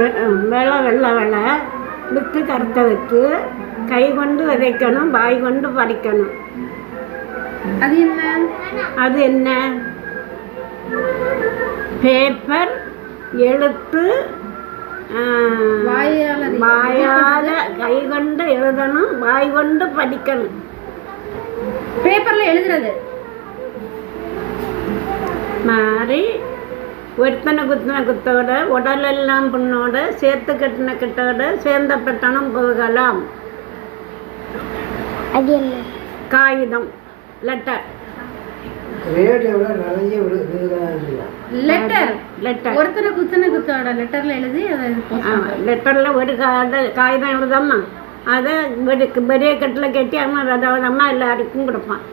வெள்ளை வெள்ளை வெள்ளை வித்து கருத்த வித்து கை கொண்டு விதைக்கணும், வாய் கொண்டு படிக்கணும். அது என்ன? அது என்ன? பேப்பர், எழுத்து, வாயால கை கொண்டு எழுதணும், வாய் கொண்டு படிக்கணும். பேப்பர்ல எழுதுறது மாதிரி ஒருத்தனை குத்தின குத்தோட உடலெல்லாம் புண்ணோட சேர்த்து கட்டின கிட்டோட சேர்ந்த பட்டணம் போகலாம். அது என்ன? காகிதம், லெட்டர். லெட்டர் லெட்டர் ஒருத்தனை குத்தின குத்தோட லெட்டர்ல எழுதி லெட்டர்ல ஒரு காகிதம் எழுதாமா, அதை பெரிய கட்டில் கட்டி அம்மா எல்லாருக்கும் கொடுப்பான்.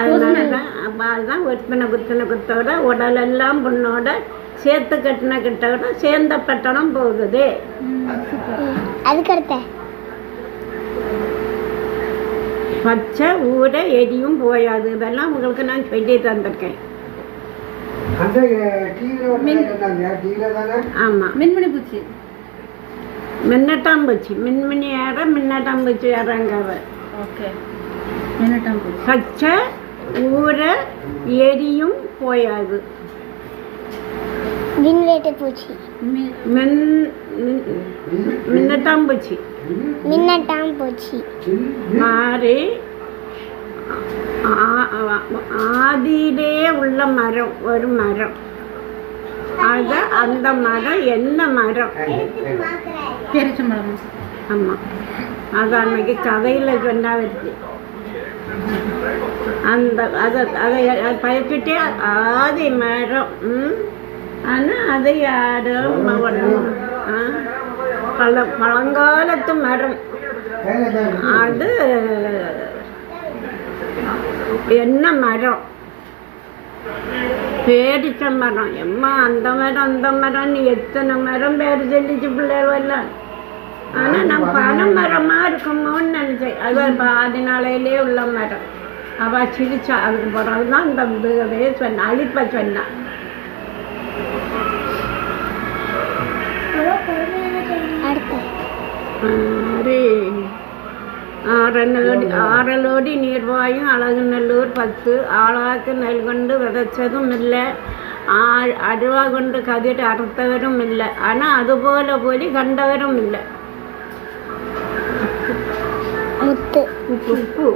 அதுதான் ஒருத்தனை குத்தின குத்தோட உடலெல்லாம் புண்ணோட சேர்த்து கட்டின கிட்டோட சேர்ந்த பட்டணம் போகுது. அதுக்கடுத்த பச்சை ஊற எரியும் போயாது. இதெல்லாம் உங்களுக்கு நான் சொல்லி தந்திருக்கேன். ஆமாம், மின்மினி பூச்சி, மின்னட்டாம்பூச்சி, மின்மினி ஏற மின்னட்டாம்பூச்சி ஏறங்காவ. ஓகே, மின்னட்டாம்பூச்சி. பச்சை ஊற எரியும் போயாது. மின்வேட்டை பூச்சி, மின்னட்டாம்பூச்சி, மின்னட்டாம்பூச்சி. மாறி ஆதியிலே உள்ள மரம், ஒரு மரம். அது அந்த மரம் என்ன மரம்? பேரிச்சம்பழம். ஆமாம், அது அன்னைக்கு கதையில் சொன்னா வச்சு அந்த அதை பயப்பிட்டே ஆதி மரம். ஆனால் அது யாரும் பழங்காலத்து மரம். அது என்ன மரம்? பேரிச்ச மரம். எம்மா அந்த மரம் நீ எத்தனை மரம் பேர் சொல்லிச்சு பிள்ளைகள். ஆனால் நான் பனை மரமாக இருக்குமோன்னு நினச்சேன். அது பாதி நாளையிலே உள்ள மரம். அவள் சிரிச்சா. அதுக்கு பிறகுதான் இந்த இதுவே சொன்ன அழிப்ப சொன்னான். ஆறலோடி நீர்வாயும் அழகுநல்லூர் 10 ஆளாக்கு நெல் கொண்டு விதைச்சதும் இல்லை, அருவா கொண்டு கதிர் அறுத்தவரும் இல்லை, ஆனால் அதுபோல போலி கண்டவரும் இல்லை. முத்து, உப்பு